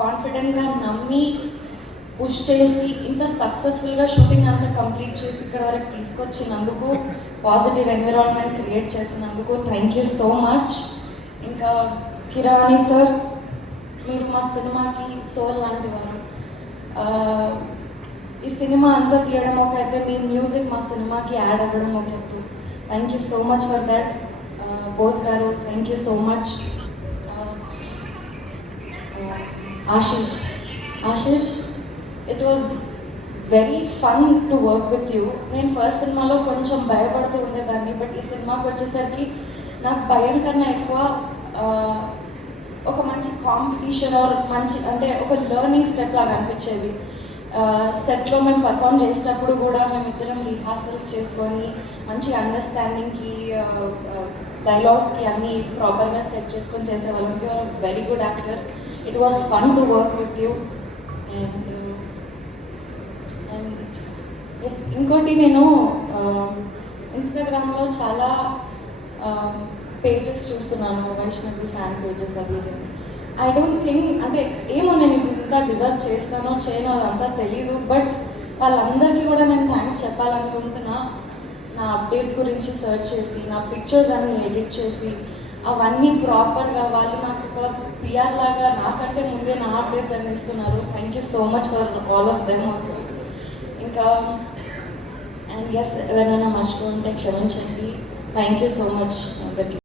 కాన్ఫిడెంట్గా నమ్మి పుష్ చేసి ఇంత సక్సెస్ఫుల్గా షూటింగ్ అంతా కంప్లీట్ చేసి ఇక్కడ వరకు తీసుకొచ్చినందుకు పాజిటివ్ ఎన్విరాన్మెంట్ క్రియేట్ చేసినందుకు థ్యాంక్ యూ సో మచ్. ఇంకా కిరాణి సార్ మీరు మా సినిమాకి సోల్ లాంటి వారు. ఈ సినిమా అంతా తీయడం ఒక అయితే మీ మ్యూజిక్ మా సినిమాకి యాడ్ అవ్వడం ఒక ఎత్తు thank you so much for that. Bose గారు thank you so much. Ashish. Ashish it was very fun to work with you నేను ఫస్ట్ సినిమాలో కొంచెం భయపడుతూ ఉండేదాన్ని బట్ ఈ సినిమాకి వచ్చేసరికి నాకు భయం కన్నా ఎక్కువ ఒక మంచి కాంపిటీషన్ ఆర్ మంచి అంటే ఒక లెర్నింగ్ స్టెప్ లాగా అనిపించేది సెట్లో మేము పర్ఫామ్ చేసేటప్పుడు కూడా మేమిద్దరం రిహార్సల్స్ చేసుకొని మంచి అండర్స్టాండింగ్కి డైలాగ్స్కి అన్నీ ప్రాపర్గా సెట్ చేసుకొని చేసేవాళ్ళం. Very good actor it was fun to work with you and and yes ఇంకోటి నేను uh, ఇన్స్టాగ్రామ్లో చాలా uh, పేజెస్ చూస్తున్నాను. వైష్ణవి ఫ్యాన్ పేజెస్ అది ఇది ఐ డోంట్ థింక్ అంటే ఏమో నేను ఇంత డిజర్వ్ చేస్తానో చేయనో అదంతా తెలియదు బట్ వాళ్ళందరికీ కూడా నేను థ్యాంక్స్ చెప్పాలనుకుంటున్నా. నా అప్డేట్స్ గురించి సెర్చ్ చేసి నా పిక్చర్స్ అన్ని ఎడిట్ చేసి అవన్నీ ప్రాపర్గా వాళ్ళు నాకు ఒక పిఆర్ లాగా నాకంటే ముందే నా అప్డేట్స్ అన్ని ఇస్తున్నారు thank you so much for all of them also ఇంకా అండ్ ఎస్ ఎవరైనా మర్చిపోయి ఉంటే క్షమించండి. థ్యాంక్ యూ సో మచ్ అందరికీ.